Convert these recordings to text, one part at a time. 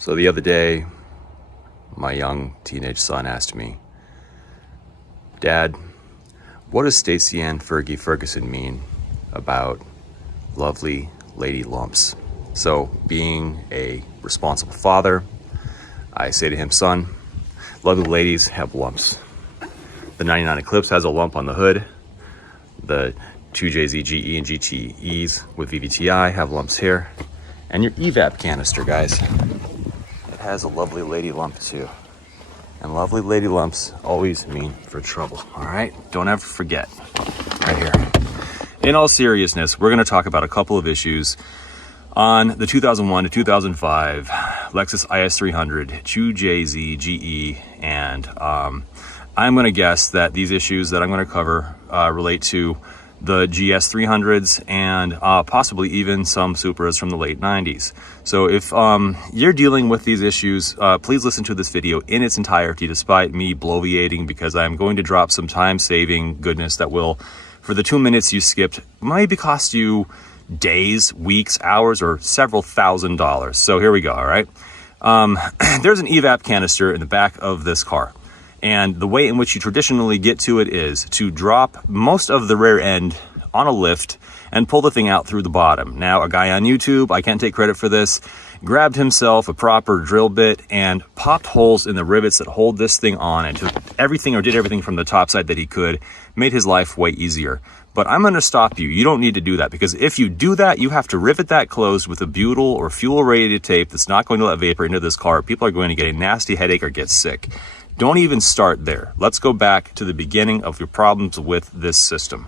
So the other day, my young teenage son asked me, "Dad, what does Stacey Ann Fergie Ferguson mean about lovely lady lumps?" So being a responsible father, I say to him, "Son, lovely ladies have lumps. The 99 Eclipse has a lump on the hood. The 2JZ GE and GTEs with VVTI have lumps here. And your evap canister, guys, it has a lovely lady lump too. And lovely lady lumps always mean for trouble, all right? Don't ever forget, right here. In all seriousness, we're gonna talk about a couple of issues on the 2001 to 2005 Lexus IS300 2JZ GE, and I'm gonna guess that these issues that I'm gonna cover relate to the GS300s and possibly even some Supras from the late 90s. So if you're dealing with these issues, please listen to this video in its entirety despite me bloviating, because I'm going to drop some time-saving goodness that will, for the 2 minutes you skipped, maybe cost you days, weeks, hours, or several $1,000s. So here we go, all right? There's an evap canister in the back of this car. And the way in which you traditionally get to it is to drop most of the rear end on a lift and pull the thing out through the bottom. Now, a guy on YouTube, I can't take credit for this, grabbed himself a proper drill bit and popped holes in the rivets that hold this thing on and took everything, or did everything from the top side that he could, made his life way easier. But I'm gonna stop you. You don't need to do that, because if you do that, you have to rivet that closed with a butyl or fuel-rated tape that's not going to let vapor into this car. People are going to get a nasty headache or get sick. Don't even start there. Let's go back to the beginning of your problems with this system.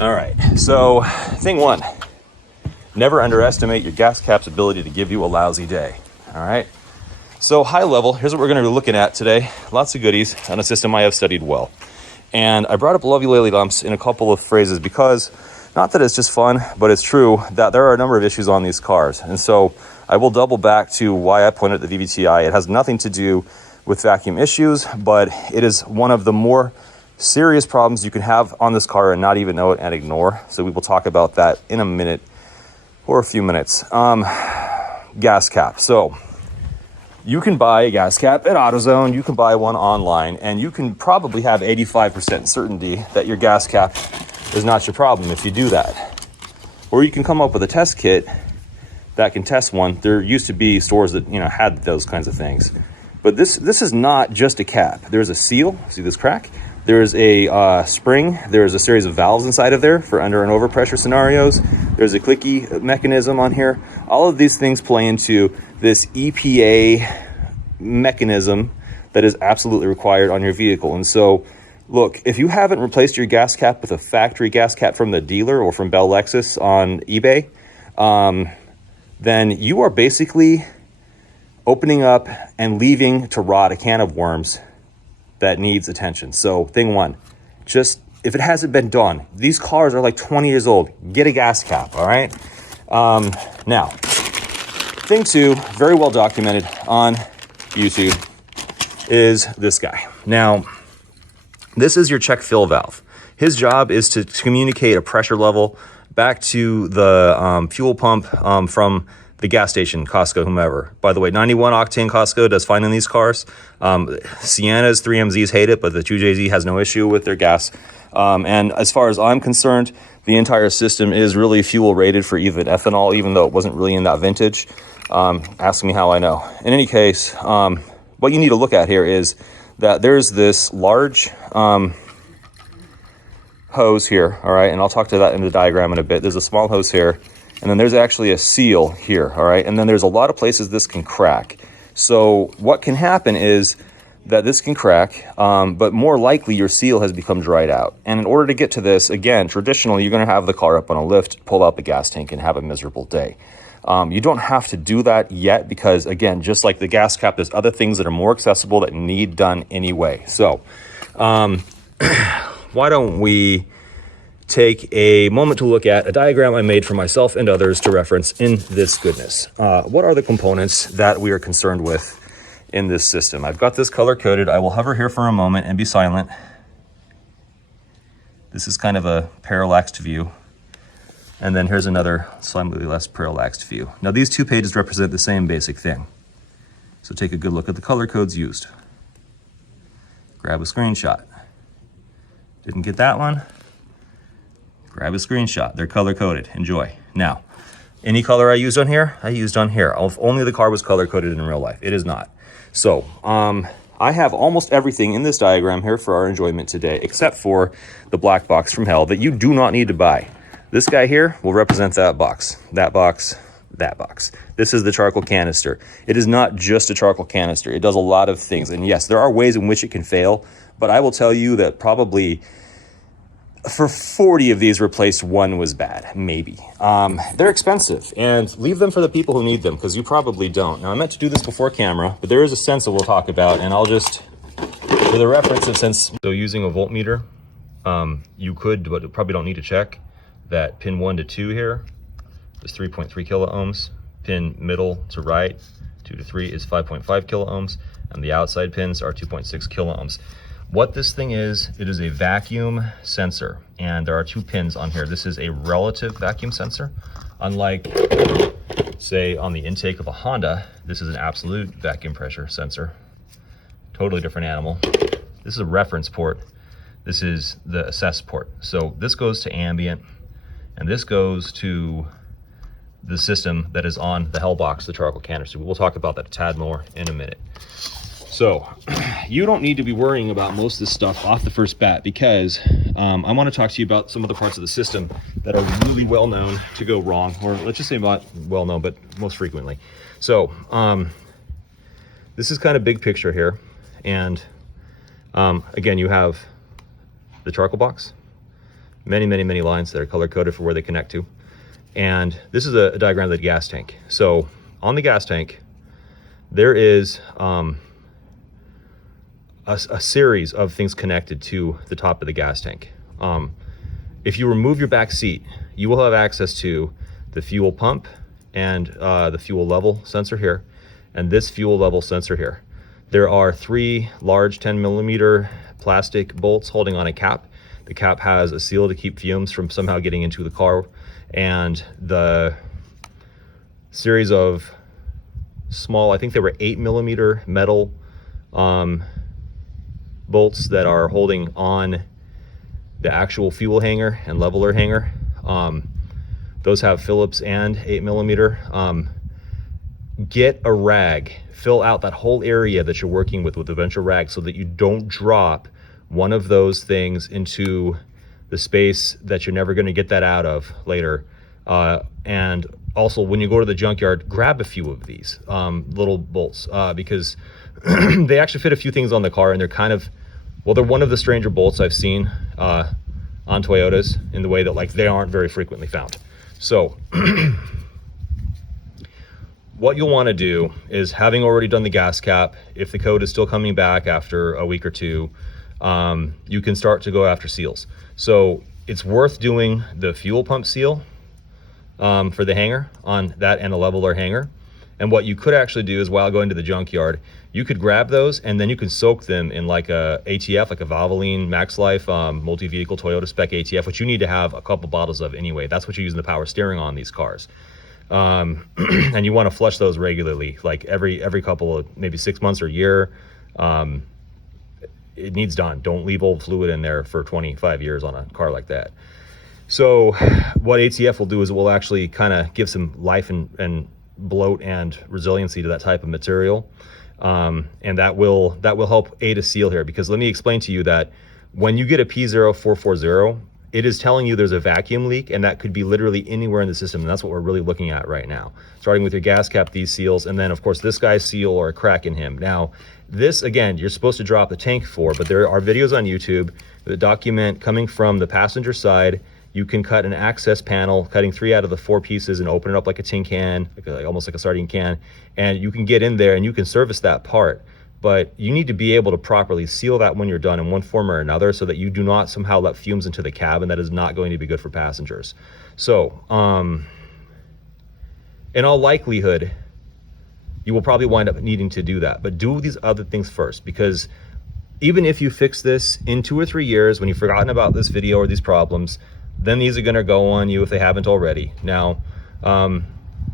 All right, so thing one, never underestimate your gas cap's ability to give you a lousy day, all right? So high level, here's what we're gonna be looking at today. Lots of goodies on a system I have studied well. And I brought up lovely lady lumps in a couple of phrases because, not that it's just fun, but it's true that there are a number of issues on these cars. And so I will double back to why I pointed at the VVTI. It has nothing to do with vacuum issues, but it is one of the more serious problems you can have on this car and not even know it and ignore. So we will talk about that in a minute or a few minutes. Gas cap. So you can buy a gas cap at AutoZone, you can buy one online, and you can probably have 85% certainty that your gas cap is not your problem if you do that. Or you can come up with a test kit that can test one. There used to be stores that, you know, had those kinds of things. But this is not just a cap. There's a seal, see this crack? There's a spring, there's a series of valves inside of there for under and overpressure scenarios. There's a clicky mechanism on here. All of these things play into this EPA mechanism that is absolutely required on your vehicle. And so, look, if you haven't replaced your gas cap with a factory gas cap from the dealer or from Bell Lexus on eBay, then you are basically opening up and leaving to rot a can of worms that needs attention. So thing one, just if it hasn't been done, these cars are like 20 years old, get a gas cap, all right? Now, thing two, very well documented on YouTube, is this guy. Now, this is your check fill valve. His job is to communicate a pressure level back to the fuel pump from the gas station, Costco, whomever. By the way, 91 octane Costco does fine in these cars. Siennas, 3MZs hate it, but the 2JZ has no issue with their gas. And as far as I'm concerned, the entire system is really fuel rated for even ethanol, even though it wasn't really in that vintage. Ask me how I know. In any case, what you need to look at here is that there's this large hose here, all right? And I'll talk to that in the diagram in a bit. There's a small hose here. And then there's actually a seal here, all right? And then there's a lot of places this can crack. So what can happen is that this can crack, but more likely your seal has become dried out. And in order to get to this, again, traditionally, you're gonna have the car up on a lift, pull out the gas tank, and have a miserable day. You don't have to do that yet because, again, just like the gas cap, there's other things that are more accessible that need done anyway. So why don't we take a moment to look at a diagram I made for myself and others to reference in this goodness. What are the components that we are concerned with in this system? I've got this color coded. I will hover here for a moment and be silent. This is kind of a parallaxed view. And then here's another slightly less parallaxed view. Now these two pages represent the same basic thing. So take a good look at the color codes used. Grab a screenshot. Didn't get that one? Grab a screenshot. They're color coded. Enjoy. Now, any color I used on here, I used on here. If only the car was color coded in real life. It is not. So, I have almost everything in this diagram here for our enjoyment today, except for the black box from hell that you do not need to buy. This guy here will represent that box, that box, that box. This is the charcoal canister. It is not just a charcoal canister. It does a lot of things. And yes, there are ways in which it can fail, but I will tell you that probably for 40 of these replaced, one was bad, maybe. They're expensive, and leave them for the people who need them, because you probably don't. Now, I meant to do this before camera, but there is a sensor we'll talk about, and I'll just, for the reference of sense, so using a voltmeter, you could, but probably don't need to check, that pin 1 to 2 here is 3.3 kilo ohms, pin middle to right, 2 to 3 is 5.5 kilo ohms, and the outside pins are 2.6 kilo ohms. What this thing is, it is a vacuum sensor, and there are 2 pins on here. This is a relative vacuum sensor. Unlike, say, on the intake of a Honda, this is an absolute vacuum pressure sensor. Totally different animal. This is a reference port. This is the assess port. So this goes to ambient, and this goes to the system that is on the hell box, the charcoal canister. We'll talk about that a tad more in a minute. So you don't need to be worrying about most of this stuff off the first bat, because I want to talk to you about some of the parts of the system that are really well known to go wrong, or let's just say not well known, but most frequently. So this is kind of big picture here. And again, you have the charcoal box, many lines that are color coded for where they connect to. And this is a diagram of the gas tank. So on the gas tank, there is a series of things connected to the top of the gas tank. If you remove your back seat, you will have access to the fuel pump and the fuel level sensor here, and this fuel level sensor here. There are 3 large 10mm plastic bolts holding on a cap. The cap has a seal to keep fumes from somehow getting into the car, and the series of small, I think they were 8mm metal bolts that are holding on the actual fuel hanger and leveler hanger. Those have Phillips and 8mm. Get a rag, fill out that whole area that you're working with a bunch of rags, so that you don't drop one of those things into the space that you're never going to get that out of later. And also, when you go to the junkyard, grab a few of these little bolts, because they actually fit a few things on the car, and they're kind of, well, they're one of the stranger bolts I've seen on Toyotas, in the way that, like, they aren't very frequently found. So what you'll want to do is, having already done the gas cap, if the code is still coming back after a week or two, you can start to go after seals. So it's worth doing the fuel pump seal for the hanger on that, and a leveler hanger. And what you could actually do is, while going to the junkyard, you could grab those, and then you can soak them in like a ATF, like a Valvoline Max Life multi-vehicle Toyota spec ATF, which you need to have a couple bottles of anyway. That's what you're using the power steering on these cars. And you want to flush those regularly, like every couple of, maybe 6 months or a year. It needs done. Don't leave old fluid in there for 25 years on a car like that. So what ATF will do is it will actually kind of give some life and bloat and resiliency to that type of material. And that will help aid a seal here, because let me explain to you that when you get a p0440, it is telling you there's a vacuum leak, and that could be literally anywhere in the system. And that's what we're really looking at right now. Starting with your gas cap, these seals, and then of course this guy's seal or a crack in him. Now this, again, you're supposed to drop the tank for, but there are videos on YouTube that document coming from the passenger side. You can cut an access panel, cutting 3 out of the 4 pieces, and open it up like a tin can, like almost like a sardine can, and you can get in there and you can service that part. But you need to be able to properly seal that when you're done, in one form or another, so that you do not somehow let fumes into the cabin. That is not going to be good for passengers. So in all likelihood, you will probably wind up needing to do that, but do these other things first, because even if you fix this in 2 or 3 years, when you've forgotten about this video or these problems, then these are going to go on you if they haven't already. Now,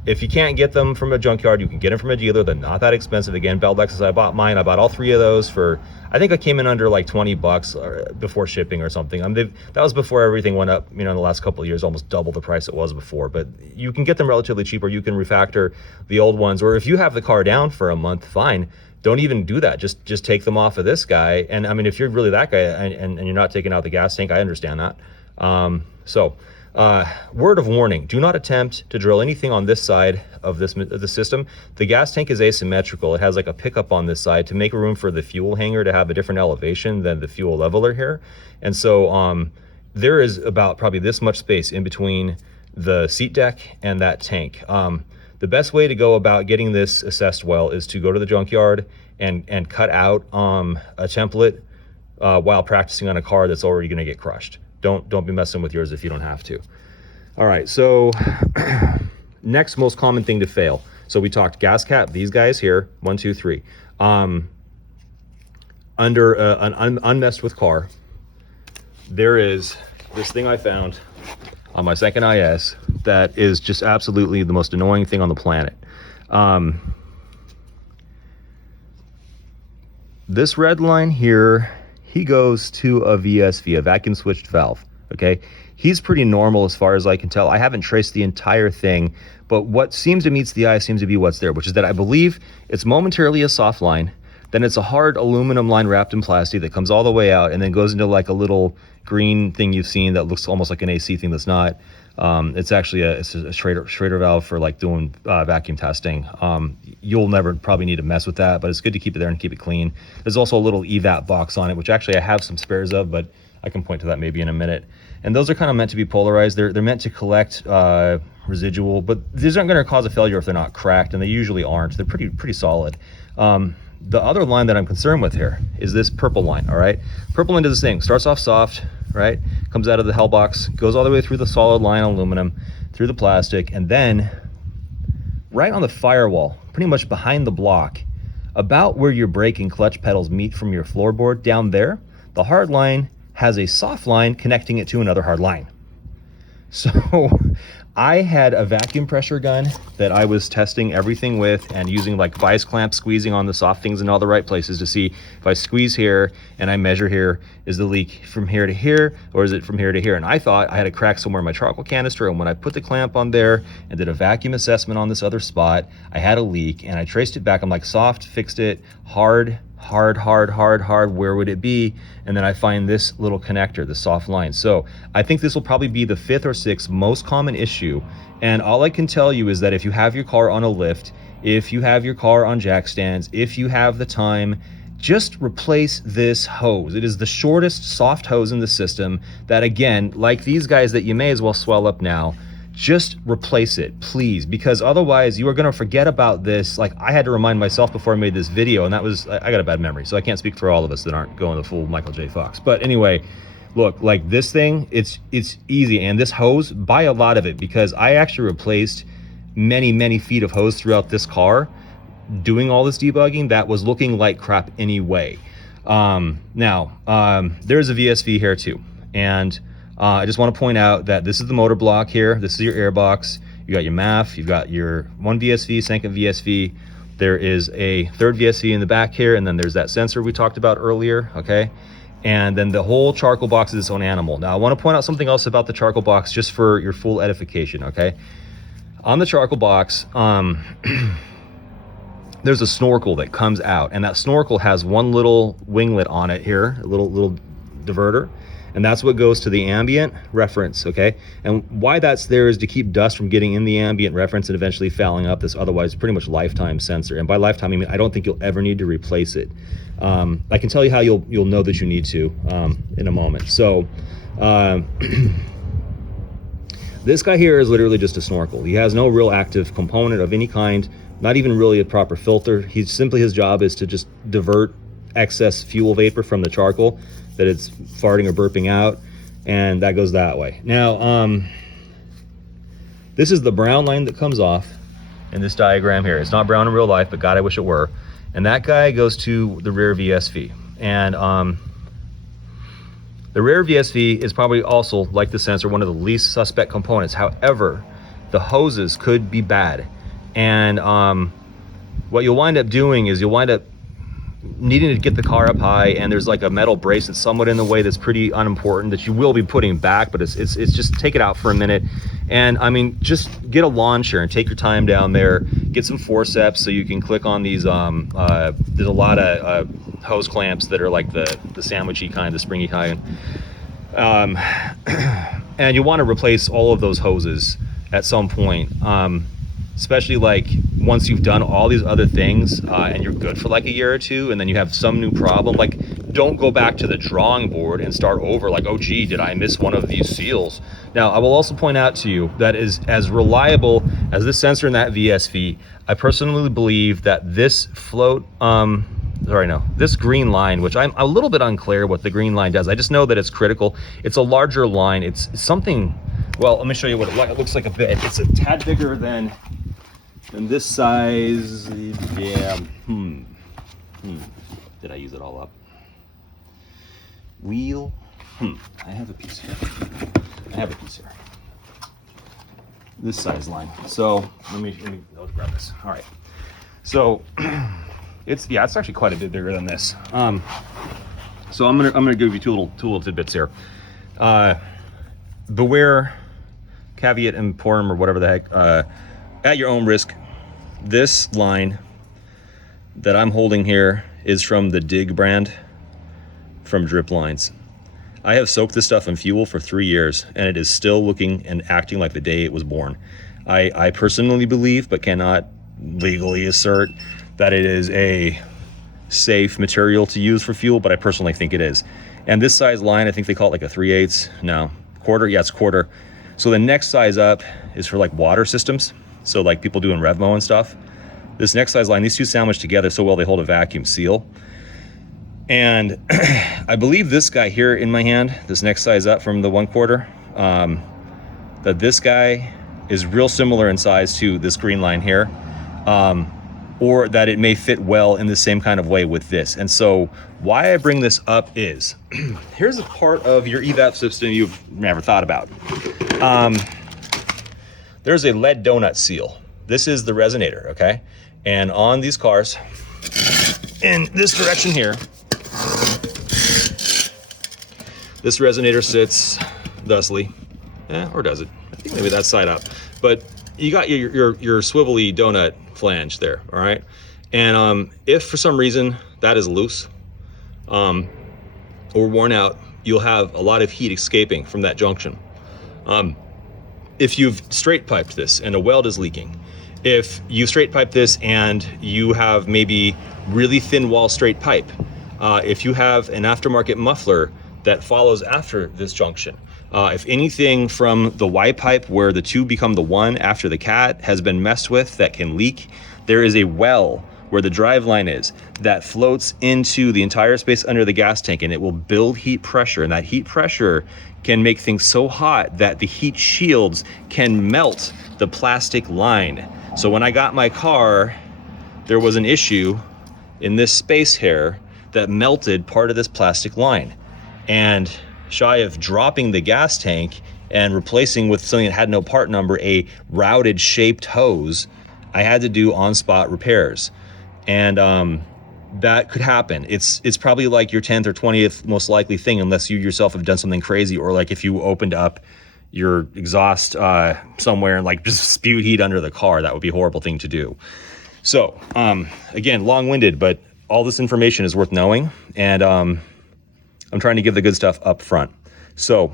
If you can't get them from a junkyard, you can get them from a dealer. They're not that expensive. Again, Bell Lexus, I bought mine. I bought all 3 of those for, I think I came in under like 20 bucks before shipping or something. That was before everything went up, you know, in the last couple of years, almost double the price it was before. But you can get them relatively cheap, or you can refactor the old ones. Or if you have the car down for a month, fine. Don't even do that. Just take them off of this guy. And I mean, if you're really that guy and you're not taking out the gas tank, I understand that. Word of warning, do not attempt to drill anything on this side of the system. The gas tank is asymmetrical. It has like a pickup on this side to make room for the fuel hanger to have a different elevation than the fuel leveler here. And so there is about probably this much space in between the seat deck and that tank. The best way to go about getting this assessed well is to go to the junkyard and cut out a template while practicing on a car that's already going to get crushed. Don't be messing with yours if you don't have to. All right, so next most common thing to fail. So we talked gas cap, these guys here, 1, 2, 3. Under an unmessed with car, there is this thing I found on my second IS that is just absolutely the most annoying thing on the planet. This red line here, he goes to a VSV, a vacuum switched valve, okay? He's pretty normal as far as I can tell. I haven't traced the entire thing, but what seems to meet the eye seems to be what's there, which is that I believe it's momentarily a soft line, then it's a hard aluminum line wrapped in plastic that comes all the way out and then goes into like a little green thing you've seen that looks almost like an AC thing that's not. It's actually a Schrader valve for like doing vacuum testing. You'll never probably need to mess with that, but it's good to keep it there and keep it clean. There's also a little evap box on it, which actually I have some spares of, but I can point to that maybe in a minute. And those are kind of meant to be polarized. They're meant to collect residual, but these aren't going to cause a failure if they're not cracked, and they usually aren't. They're pretty solid. The other line that I'm concerned with here is this purple line, all right? Purple line does this thing, starts off soft, right? Comes out of the hell box, goes all the way through the solid line aluminum, through the plastic, and then right on the firewall, pretty much behind the block, about where your brake and clutch pedals meet from your floorboard down there, the hard line has a soft line connecting it to another hard line. So I had a vacuum pressure gun that I was testing everything with and using like vice clamps, squeezing on the soft things in all the right places to see if I squeeze here and I measure here, is the leak from here to here or is it from here to here? And I thought I had a crack somewhere in my charcoal canister, and when I put the clamp on there and did a vacuum assessment on this other spot, I had a leak and I traced it back. I'm like, soft, fixed it, hard, where would it be? And then I find this little connector, the soft line. So I think this will probably be the 5th or 6th most common issue. And all I can tell you is that if you have your car on a lift, if you have your car on jack stands, if you have the time, just replace this hose. It is the shortest soft hose in the system that, again, like these guys that you may as well swell up now, just replace it, please, because otherwise you are going to forget about this. Like I had to remind myself before I made this video, and that was, I got a bad memory, so I can't speak for all of us that aren't going the full Michael J. Fox. But anyway, look, like this thing, it's easy. And this hose, buy a lot of it, because I actually replaced many feet of hose throughout this car doing all this debugging that was looking like crap anyway. Now, there's a VSV here too. And I just want to point out that this is the motor block here. This is your air box. You got your MAF. You've got your one VSV, second VSV. There is a third VSV in the back here, and then there's that sensor we talked about earlier, okay? And then the whole charcoal box is its own animal. Now, I want to point out something else about the charcoal box just for your full edification, okay? On the charcoal box, there's a snorkel that comes out, and that snorkel has one little winglet on it here, a little diverter. And that's what goes to the ambient reference, okay? And why that's there is to keep dust from getting in the ambient reference and eventually fouling up this otherwise pretty much lifetime sensor. And by lifetime, I mean, I don't think you'll ever need to replace it. I can tell you how you'll know that you need to in a moment. So this guy here is literally just a snorkel. He has no real active component of any kind, not even really a proper filter. His job is to just divert excess fuel vapor from the charcoal that it's farting or burping out, and that goes that way. Now, this is the brown line that comes off in this diagram here. It's not brown in real life, but God, I wish it were. And that guy goes to the rear VSV. And the rear VSV is probably also, like the sensor, one of the least suspect components. However, the hoses could be bad. And what you'll wind up doing is you'll wind up needing to get the car up high, and there's like a metal brace that's somewhat in the way that's pretty unimportant that you will be putting back, but it's just take it out for a minute. And I mean, just get a lawn chair and take your time down there, get some forceps so you can click on these. There's a lot of hose clamps that are like the sandwichy kind, the springy kind. And you want to replace all of those hoses at some point. Especially like once you've done all these other things and you're good for like a year or two, and then you have some new problem, like don't go back to the drawing board and start over like, oh gee, did I miss one of these seals? Now, I will also point out to you that is as reliable as this sensor in that VSV. I personally believe that this float, this green line, which I'm a little bit unclear what the green line does. I just know that it's critical. It's a larger line. It's something, well, let me show you what it looks like a bit. It's a tad bigger than this size. Yeah. Did I use it all up? Wheel. I have a piece here. This size line. So let me I'll grab this. All right. So it's actually quite a bit bigger than this. So I'm gonna give you two little tidbits here. Beware, caveat emptorum, or whatever the heck. At your own risk. This line that I'm holding here is from the Dig brand from Drip Lines. I have soaked this stuff in fuel for 3 years, and it is still looking and acting like the day it was born. I personally believe, but cannot legally assert, that it is a safe material to use for fuel, but I personally think it is. And this size line, I think they call it like a 3/8, no, quarter, yeah, it's quarter. So the next size up is for like water systems. So like people doing Revmo and stuff. This next size line, these two sandwiched together so well they hold a vacuum seal. And I believe this guy here in my hand, this next size up from the 1/4, that this guy is real similar in size to this green line here, or that it may fit well in the same kind of way with this. And so why I bring this up is, here's a part of your evap system you've never thought about. There's a lead donut seal. This is the resonator, okay? And on these cars, in this direction here, this resonator sits thusly, or does it? I think maybe that's side up. But you got your swivelly donut flange there, all right? And if for some reason that is loose or worn out, you'll have a lot of heat escaping from that junction. If you've straight piped this and a weld is leaking, if you straight pipe this and you have maybe really thin wall straight pipe, if you have an aftermarket muffler that follows after this junction, if anything from the Y pipe where the two become the one after the cat has been messed with that can leak, there is a well where the drive line is that floats into the entire space under the gas tank, and it will build heat pressure, and that heat pressure can make things so hot that the heat shields can melt the plastic line. So when I got my car, there was an issue in this space here that melted part of this plastic line. And shy of dropping the gas tank and replacing with something that had no part number, a routed shaped hose, I had to do on-spot repairs. And that could happen. It's probably like your 10th or 20th most likely thing, unless you yourself have done something crazy, or like if you opened up your exhaust somewhere and like just spewed heat under the car. That would be a horrible thing to do. So again, long-winded, but all this information is worth knowing, and I'm trying to give the good stuff up front. So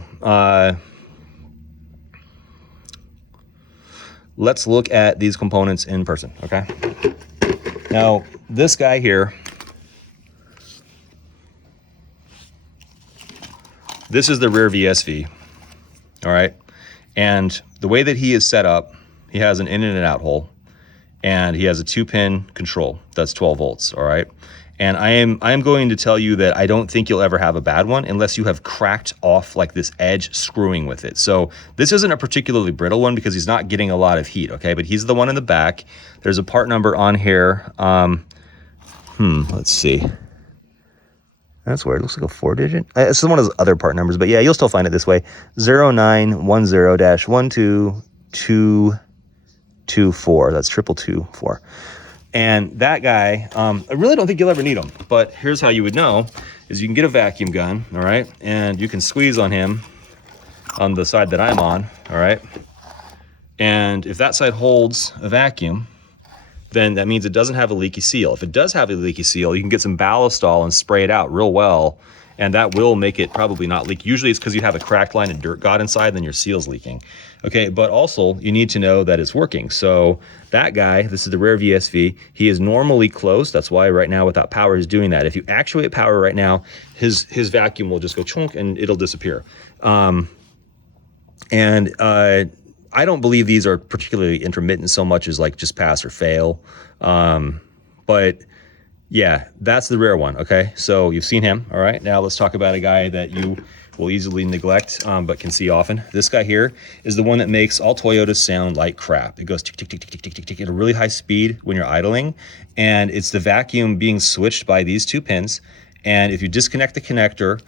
let's look at these components in person, okay? Now, this guy here, this is the rear VSV, all right? And the way that he is set up, he has an in and an out hole, and he has a 2-pin control. That's 12 volts, all right? And I am going to tell you that I don't think you'll ever have a bad one unless you have cracked off like this edge screwing with it. So this isn't a particularly brittle one because he's not getting a lot of heat, okay? But he's the one in the back. There's a part number on here. Let's see. That's weird. It looks like a 4-digit. It's one of those other part numbers, but yeah, you'll still find it this way. 0910-12222. p0444. That's 2224. And that guy, I really don't think you'll ever need him, but here's how you would know, is you can get a vacuum gun, all right? And you can squeeze on him on the side that I'm on, all right? And if that side holds a vacuum, then that means it doesn't have a leaky seal. If it does have a leaky seal, you can get some ballistol and spray it out real well, and that will make it probably not leak. Usually it's because you have a cracked line of dirt got inside, then your seal's leaking. Okay, but also you need to know that it's working. So that guy, this is the rare VSV, he is normally closed. That's why right now without power he's doing that. If you actuate power right now, his vacuum will just go chunk and it'll disappear. I don't believe these are particularly intermittent so much as like just pass or fail. But yeah, that's the rare one, okay? So you've seen him, all right? Now let's talk about a guy that you will easily neglect, but can see often. This guy here is the one that makes all Toyotas sound like crap. It goes tick, tick, tick, tick, tick, tick, tick at a really high speed when you're idling. And it's the vacuum being switched by these two pins. And if you disconnect the connector,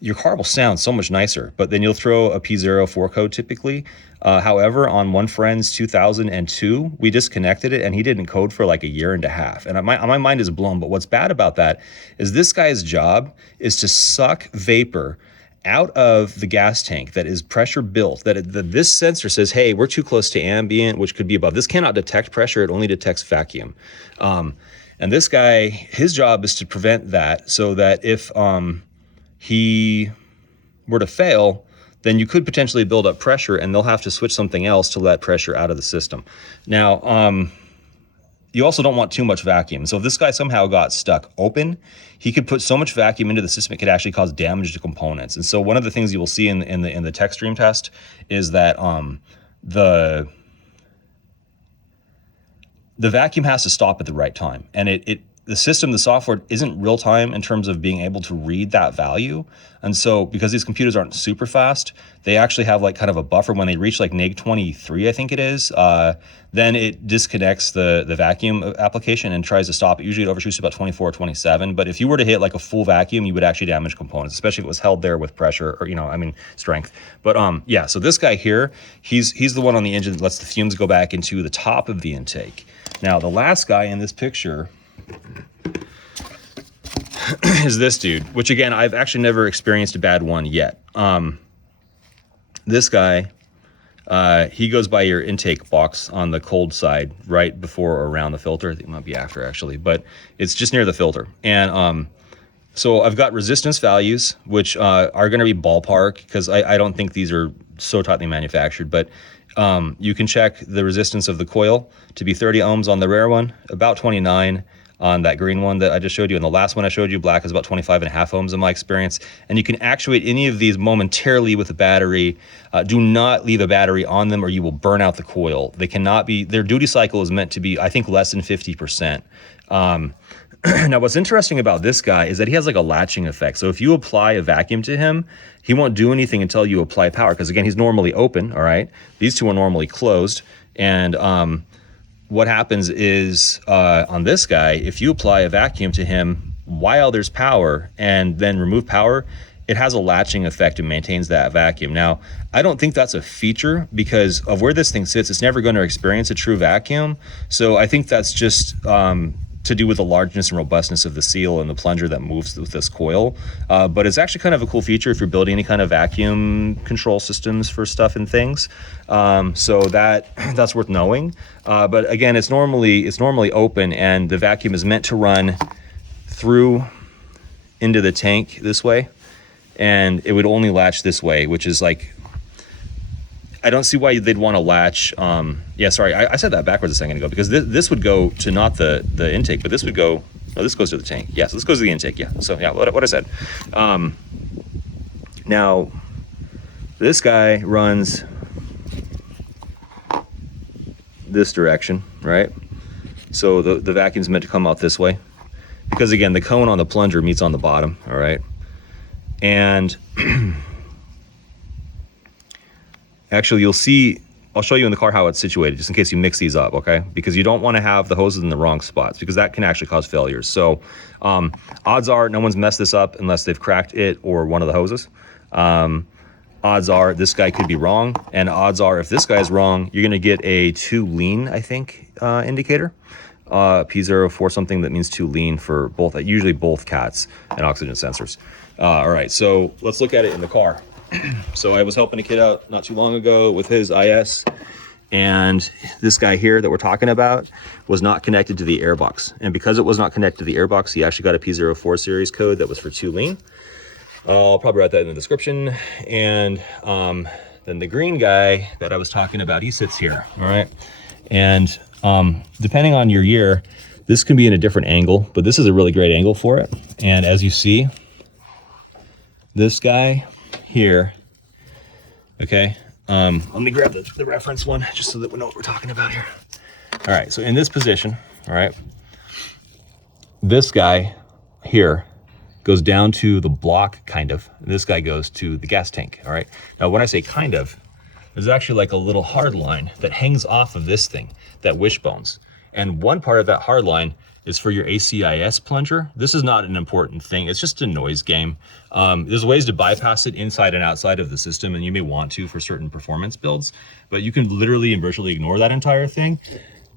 your car will sound so much nicer, but then you'll throw a p04 code typically. However, on one friend's 2002, we disconnected it and he didn't code for like a year and a half. And my mind is blown, but what's bad about that is this guy's job is to suck vapor out of the gas tank that is pressure built, that this sensor says, hey, we're too close to ambient, which could be above. This cannot detect pressure, it only detects vacuum. And this guy, his job is to prevent that so that if he were to fail, then you could potentially build up pressure and they'll have to switch something else to let pressure out of the system. Now, you also don't want too much vacuum. So if this guy somehow got stuck open, he could put so much vacuum into the system, it could actually cause damage to components. And so one of the things you will see in the tech stream test is that the vacuum has to stop at the right time. And the system, the software isn't real time in terms of being able to read that value. And so because these computers aren't super fast, they actually have like kind of a buffer when they reach like neg 23, I think it is, then it disconnects the vacuum application and tries to stop it. Usually it overshoots to about 24 or 27. But if you were to hit like a full vacuum, you would actually damage components, especially if it was held there with pressure or, strength. But yeah, so this guy here, he's the one on the engine that lets the fumes go back into the top of the intake. Now, the last guy in this picture is this dude, which again, I've actually never experienced a bad one yet. This guy, he goes by your intake box on the cold side, right before or around the filter. I think it might be after actually, but it's just near the filter. And so I've got resistance values, which are gonna be ballpark because I don't think these are so tightly manufactured, but you can check the resistance of the coil to be 30 ohms on the rare one, about 29 on that green one that I just showed you. And the last one I showed you, black, is about 25.5 ohms in my experience. And you can actuate any of these momentarily with a battery. Do not leave a battery on them or you will burn out the coil. They cannot be, their duty cycle is meant to be, I think, less than 50%. Now, what's interesting about this guy is that he has like a latching effect. So if you apply a vacuum to him, he won't do anything until you apply power. Because again, he's normally open, all right? These two are normally closed. And what happens is on this guy, if you apply a vacuum to him while there's power and then remove power, it has a latching effect and maintains that vacuum. Now, I don't think that's a feature because of where this thing sits. It's never going to experience a true vacuum. So I think that's just to do with the largeness and robustness of the seal and the plunger that moves with this coil. But it's actually kind of a cool feature if you're building any kind of vacuum control systems for stuff and things. So that's worth knowing. But again, it's normally open and the vacuum is meant to run through into the tank this way. And it would only latch this way, which is like, I don't see why they'd want to latch. Yeah, sorry, I said that backwards a second ago because this would go to not the intake, but this would go, no, this goes to the tank. Yeah, so this goes to the intake, yeah. So yeah, what I said. Now, this guy runs this direction, right? So the vacuum's meant to come out this way because again, the cone on the plunger meets on the bottom, all right? And actually, you'll see, I'll show you in the car how it's situated, just in case you mix these up, okay? Because you don't want to have the hoses in the wrong spots, because that can actually cause failures. So odds are no one's messed this up unless they've cracked it or one of the hoses. odds are this guy could be wrong. And odds are if this guy's wrong, you're gonna get a too lean, I think, indicator. P04 something that means too lean for both, usually both cats and oxygen sensors. All right, so let's look at it in the car. So I was helping a kid out not too long ago with his IS, and this guy here that we're talking about was not connected to the airbox. And because it was not connected to the airbox, he actually got a P04 series code that was for too lean. I'll probably write that in the description. And then the green guy that I was talking about, he sits here, all right? And depending on your year, this can be in a different angle, but this is a really great angle for it. And as you see, this guy here, okay, let me grab the reference one just so that we know what we're talking about here. All right, so in this position, all right, this guy here goes down to the block, kind of. This guy goes to the gas tank, all right? Now, when I say kind of, there's actually like a little hard line that hangs off of this thing, that wishbones. And one part of that hard line is for your ACIS plunger. This is not an important thing. It's just a noise game. There's ways to bypass it inside and outside of the system, and you may want to for certain performance builds, but you can literally and virtually ignore that entire thing.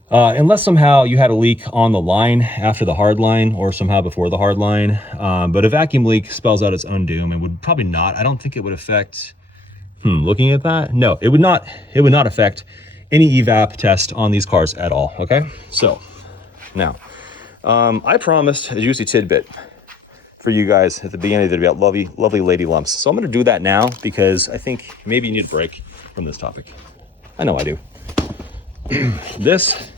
Unless somehow you had a leak on the line after the hard line or somehow before the hard line. But a vacuum leak spells out its own doom and would probably not, I don't think it would affect, looking at that, no, it would not affect any evap test on these cars at all, okay? So, now, I promised a juicy tidbit for you guys at the beginning that about lovely lady lumps. So I'm gonna do that now because I think maybe you need a break from this topic. I know I do. This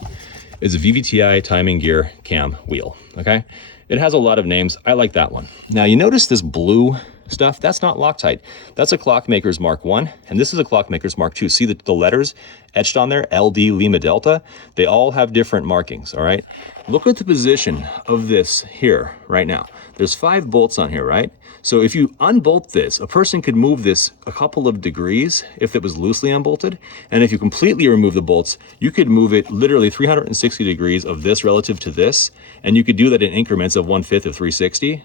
is a VVTi timing gear cam wheel, okay? It has a lot of names. I like that one. Now you notice this blue stuff, that's not Loctite. That's a Clockmaker's Mark 1, and this is a Clockmaker's Mark 2. See the letters etched on there, LD Lima Delta? They all have different markings, all right? Look at the position of this here right now. There's 5 bolts on here, right? So if you unbolt this, a person could move this a couple of degrees if it was loosely unbolted. And if you completely remove the bolts, you could move it literally 360 degrees of this relative to this. And you could do that in increments of 1/5 of 360.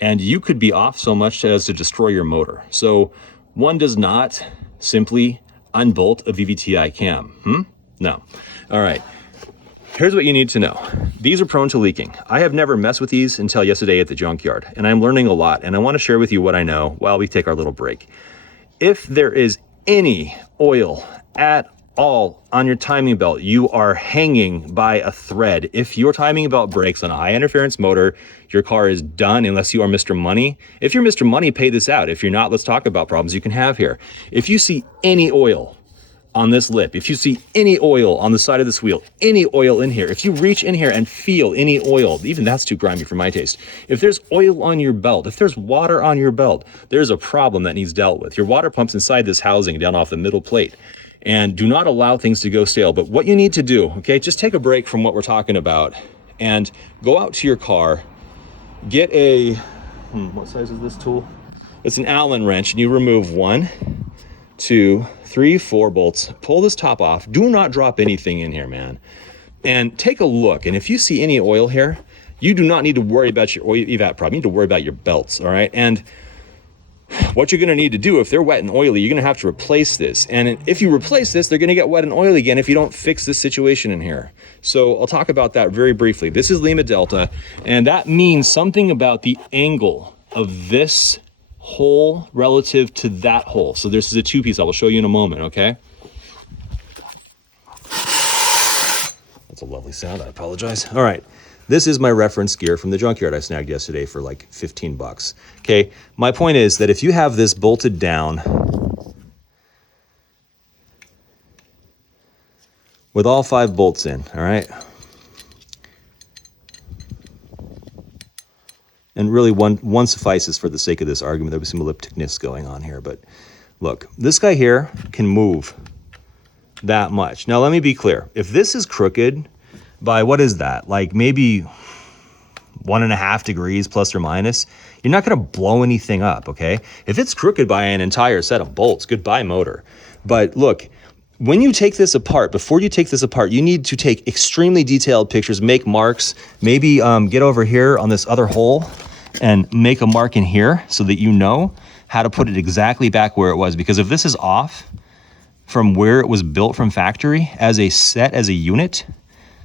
And you could be off so much as to destroy your motor. So one does not simply unbolt a VVTi cam. No. All right. Here's what you need to know. These are prone to leaking. I have never messed with these until yesterday at the junkyard, and I'm learning a lot, and I want to share with you what I know while we take our little break. If there is any oil at all on your timing belt, you are hanging by a thread. If your timing belt breaks on a high interference motor, your car is done unless you are Mr. Money. If you're Mr. Money, pay this out. If you're not, let's talk about problems you can have here. If you see any oil on this lip, if you see any oil on the side of this wheel, any oil in here, if you reach in here and feel any oil, even that's too grimy for my taste. If there's oil on your belt, if there's water on your belt, there's a problem that needs dealt with. Your water pump's inside this housing down off the middle plate. And do not allow things to go stale. But what you need to do, okay, just take a break from what we're talking about and go out to your car, get a, what size is this tool? It's an Allen wrench, and you remove 1, 2, 3, 4 bolts. Pull this top off. Do not drop anything in here, man. And take a look. And if you see any oil here, you do not need to worry about your oil evap problem. You need to worry about your belts, all right? And what you're going to need to do, if they're wet and oily, you're going to have to replace this. And if you replace this, they're going to get wet and oily again if you don't fix this situation in here. So I'll talk about that very briefly. This is Lima Delta, and that means something about the angle of this hole relative to that hole. So this is a 2-piece. I will show you in a moment, okay? That's a lovely sound. I apologize. All right. This is my reference gear from the junkyard I snagged yesterday for like 15 bucks. Okay, my point is that if you have this bolted down with all 5 bolts in, all right? And really one suffices for the sake of this argument. There'll be some ellipticness going on here, but look, this guy here can move that much. Now let me be clear. If this is crooked by, what is that? Like maybe 1.5 degrees plus or minus, you're not going to blow anything up, okay? If it's crooked by an entire set of bolts, goodbye motor. But look, when you take this apart, before you take this apart, you need to take extremely detailed pictures, make marks, maybe get over here on this other hole and make a mark in here so that you know how to put it exactly back where it was. Because if this is off from where it was built from factory as a set, as a unit,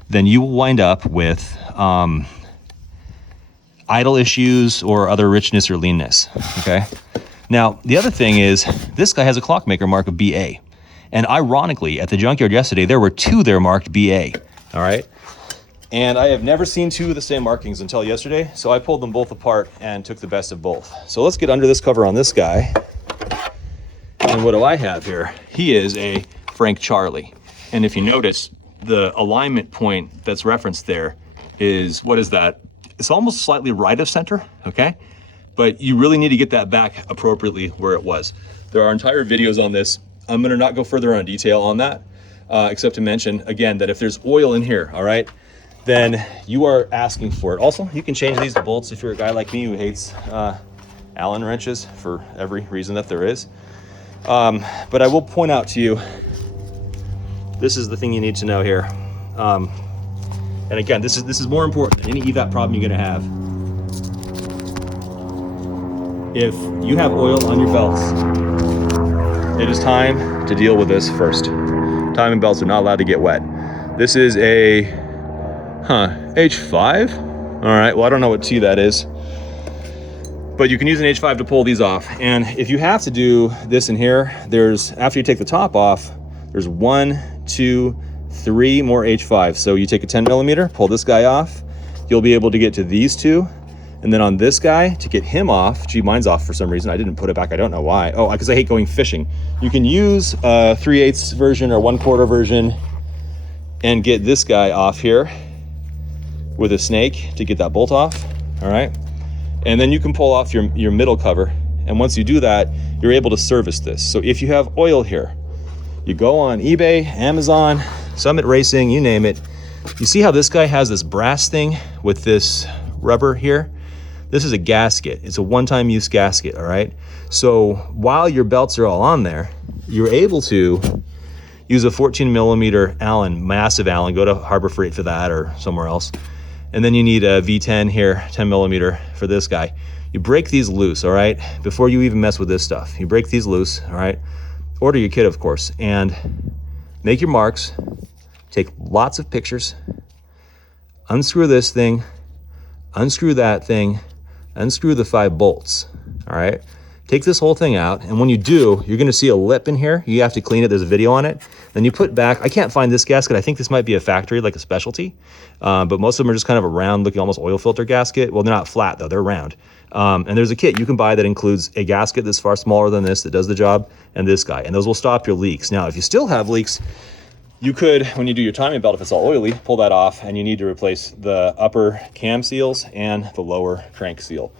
then you will wind up with idle issues or other richness or leanness, okay? Now, the other thing is this guy has a clockmaker mark of BA. And ironically, at the junkyard yesterday, there were 2 there marked BA, all right? And I have never seen 2 of the same markings until yesterday, so I pulled them both apart and took the best of both. So let's get under this cover on this guy. And what do I have here? He is a Frank Charlie. And if you notice, the alignment point that's referenced there is, what is that? It's almost slightly right of center, okay? But you really need to get that back appropriately where it was. There are entire videos on this. I'm gonna not go further on detail on that, except to mention, again, that if there's oil in here, all right, then you are asking for it. Also, you can change these to bolts if you're a guy like me who hates Allen wrenches for every reason that there is. But I will point out to you, this is the thing you need to know here. And again, this is more important than any evap problem you're gonna have. If you have oil on your belts, it is time to deal with this first. Timing belts are not allowed to get wet. This is a, H5? All right, well, I don't know what T that is, but you can use an H5 to pull these off. And if you have to do this in here, after you take the top off, there's 1, 2, 3 more H5. So you take a 10 millimeter, pull this guy off, you'll be able to get to these 2. And then on this guy, to get him off, gee, mine's off for some reason. I didn't put it back, I don't know why. Oh, because I hate going fishing. You can use a 3/8 version or 1/4 version and get this guy off here with a snake to get that bolt off, all right? And then you can pull off your middle cover. And once you do that, you're able to service this. So if you have oil here, you go on eBay, Amazon, Summit Racing, you name it. You see how this guy has this brass thing with this rubber here? This is a gasket. It's a one-time use gasket, all right? So while your belts are all on there, you're able to use a 14 millimeter Allen, massive Allen, go to Harbor Freight for that or somewhere else. And then you need a V10 here, 10 millimeter for this guy. You break these loose, all right? Before you even mess with this stuff. You break these loose, all right? Order your kit, of course, and make your marks, take lots of pictures, unscrew this thing, unscrew that thing, unscrew the 5 bolts, all right? Take this whole thing out, and when you do, you're gonna see a lip in here. You have to clean it, there's a video on it. Then you put back, I can't find this gasket. I think this might be a factory, like a specialty, but most of them are just kind of a round looking, almost oil filter gasket. Well, they're not flat though, they're round. And there's a kit you can buy that includes a gasket that's far smaller than this that does the job, and this guy, and those will stop your leaks. Now, if you still have leaks, you could, when you do your timing belt, if it's all oily, pull that off, and you need to replace the upper cam seals and the lower crank seal.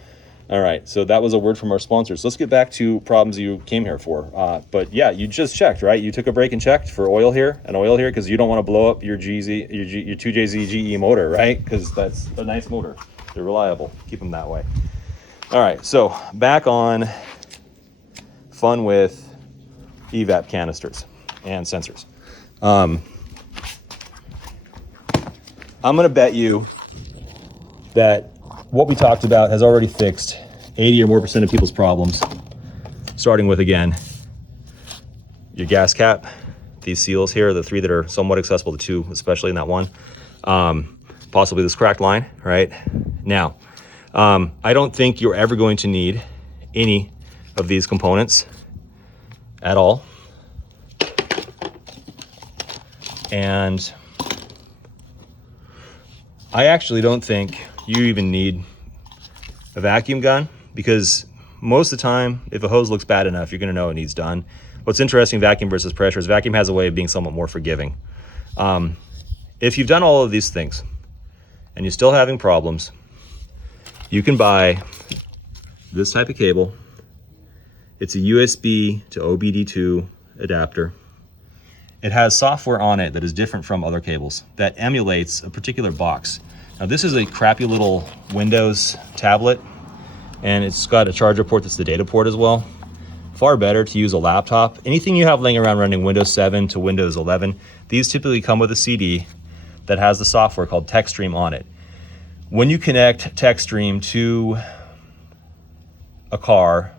All right, so that was a word from our sponsors. Let's get back to problems you came here for. But yeah, you just checked, right? You took a break and checked for oil here and oil here because you don't want to blow up your 2JZ GE motor, right? Because that's a nice motor. They're reliable. Keep them that way. All right, so back on fun with evap canisters and sensors. I'm gonna bet you that what we talked about has already fixed 80 or more % of people's problems, starting with, again, your gas cap. These seals here, the 3 that are somewhat accessible, the 2 especially in that one. Possibly this cracked line, right? Now, I don't think you're ever going to need any of these components at all. And I actually don't think you even need a vacuum gun, because most of the time, if a hose looks bad enough, you're gonna know it needs done. What's interesting, vacuum versus pressure, is vacuum has a way of being somewhat more forgiving. If you've done all of these things and you're still having problems, you can buy this type of cable. It's a USB to OBD2 adapter. It has software on it that is different from other cables that emulates a particular box. Now, this is a crappy little Windows tablet, and it's got a charger port that's the data port as well. Far better to use a laptop. Anything you have laying around running Windows 7 to Windows 11, these typically come with a CD that has the software called TechStream on it. When you connect TechStream to a car,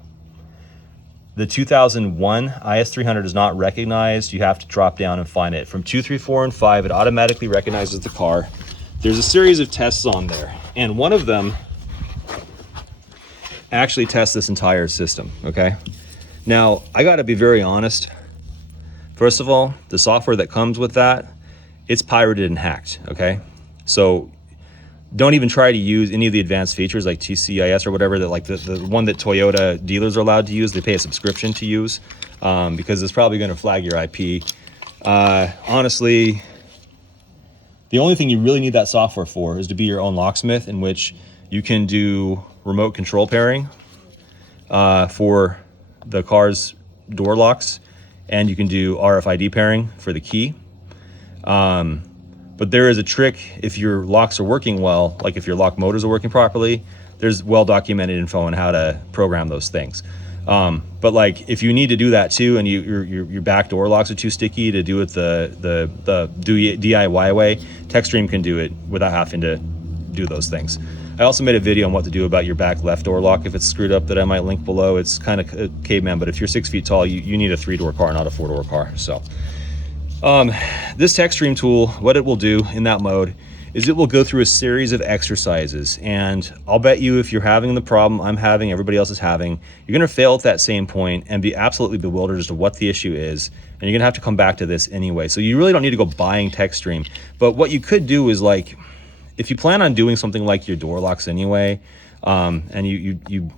the 2001 is300 is not recognized. You have to drop down and find it. From 2, 3, 4, and 5, it automatically recognizes the car. There's a series of tests on there, and one of them actually tests this entire system, okay? Now, I gotta be very honest. First of all, the software that comes with that, it's pirated and hacked, okay? So don't even try to use any of the advanced features like TCIS or whatever, that like the one that Toyota dealers are allowed to use. They pay a subscription to use because it's probably gonna flag your IP. Honestly, the only thing you really need that software for is to be your own locksmith, in which you can do remote control pairing for the car's door locks, and you can do RFID pairing for the key. But there is a trick if your locks are working well, like if your lock motors are working properly, there's well-documented info on how to program those things. But like if you need to do that too, and your back door locks are too sticky to do it the DIY way, TechStream can do it without having to do those things. I also made a video on what to do about your back left door lock if it's screwed up that I might link below. It's kind of caveman, but if you're 6 feet tall, you need a 3-door car, not a 4-door car. So this TechStream tool, what it will do in that mode is it will go through a series of exercises, and I'll bet you if you're having the problem I'm having, everybody else is having, you're gonna fail at that same point and be absolutely bewildered as to what the issue is, and you're gonna have to come back to this anyway. So you really don't need to go buying TechStream, but what you could do is, like, if you plan on doing something like your door locks anyway, and you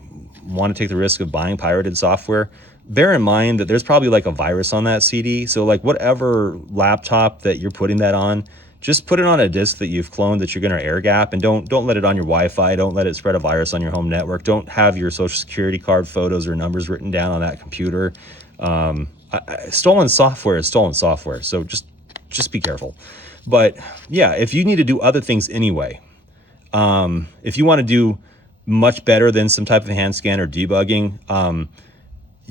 want to take the risk of buying pirated software, bear in mind that there's probably like a virus on that CD. So like whatever laptop that you're putting that on, just put it on a disk that you've cloned that you're going to air gap, and don't let it on your Wi-Fi. Don't let it spread a virus on your home network. Don't have your social security card photos or numbers written down on that computer. Stolen software is stolen software. So just be careful. But yeah, if you need to do other things anyway, if you want to do much better than some type of hand scan or debugging,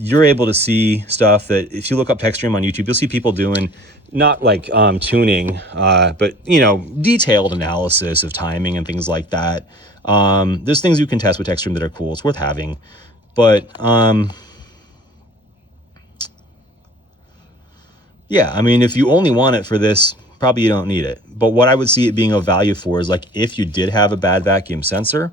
you're able to see stuff that if you look up TechStream on YouTube, you'll see people doing not like tuning, but you know, detailed analysis of timing and things like that. There's things you can test with TechStream that are cool. It's worth having, but yeah, I mean, if you only want it for this, probably you don't need it. But what I would see it being of value for is like if you did have a bad vacuum sensor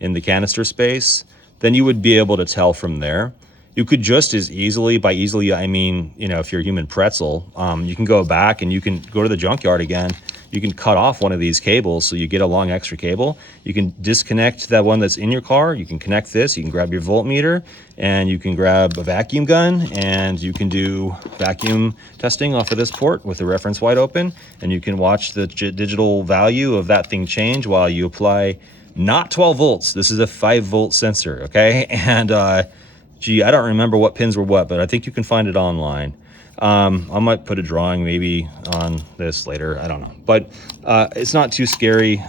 in the canister space, then you would be able to tell from there. You could just as easily, by easily I mean, you know, if you're a human pretzel, you can go back and you can go to the junkyard again. You can cut off one of these cables so you get a long extra cable. You can disconnect that one that's in your car. You can connect this, you can grab your voltmeter, and you can grab a vacuum gun, and you can do vacuum testing off of this port with the reference wide open, and you can watch the digital value of that thing change while you apply not 12 volts. This is a 5-volt sensor, okay? And gee, I don't remember what pins were what, but I think you can find it online. I might put a drawing maybe on this later. I don't know, but it's not too scary.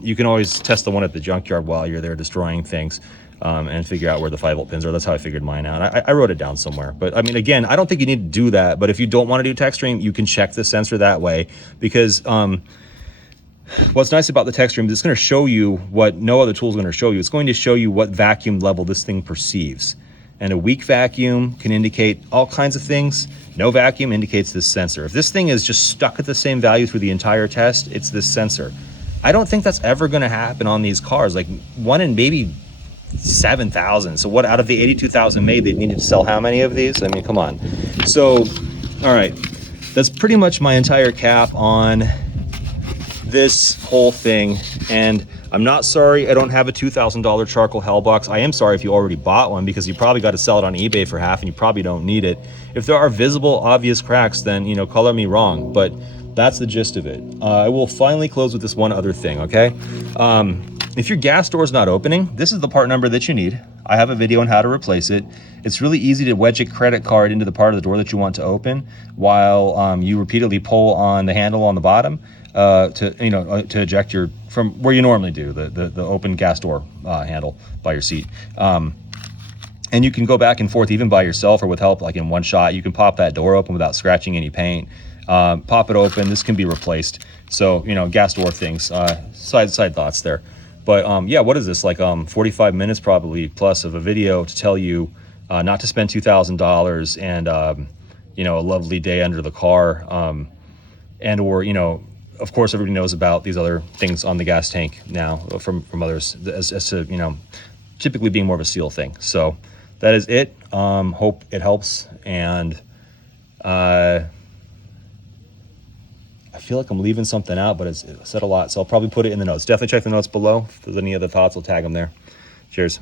You can always test the one at the junkyard while you're there destroying things and figure out where the 5-volt pins are. That's how I figured mine out. I wrote it down somewhere, but I mean, again, I don't think you need to do that. But if you don't want to do TechStream, you can check the sensor that way, because what's nice about the TechStream is it's going to show you what no other tool is going to show you. It's going to show you what vacuum level this thing perceives. And a weak vacuum can indicate all kinds of things. No vacuum indicates this sensor. If this thing is just stuck at the same value through the entire test, it's this sensor. I don't think that's ever going to happen on these cars. Like 1 in maybe 7,000. So what, out of the 82,000 made, they needed to sell how many of these? I mean, come on. So, all right, that's pretty much my entire cap on this whole thing. And I'm not sorry I don't have a $2,000 charcoal hell box. I am sorry if you already bought one, because you probably got to sell it on eBay for half and you probably don't need it. If there are visible, obvious cracks, then, you know, color me wrong, but that's the gist of it. I will finally close with this one other thing, okay? If your gas door is not opening, this is the part number that you need. I have a video on how to replace it. It's really easy to wedge a credit card into the part of the door that you want to open while you repeatedly pull on the handle on the bottom to eject your, from where you normally do, the open gas door handle by your seat. And you can go back and forth even by yourself or with help, like in one shot. You can pop that door open without scratching any paint. Pop it open. This can be replaced. So, you know, gas door things, side thoughts there. But yeah, what is this, like 45 minutes probably plus of a video to tell you not to spend $2,000 and you know, a lovely day under the car, and or, you know, of course everybody knows about these other things on the gas tank now from others as to, you know, typically being more of a seal thing. So that is it. Hope it helps. And I feel like I'm leaving something out, but it said a lot, so I'll probably put it in the notes. Definitely check the notes below. If there's any other thoughts, I'll tag them there. Cheers.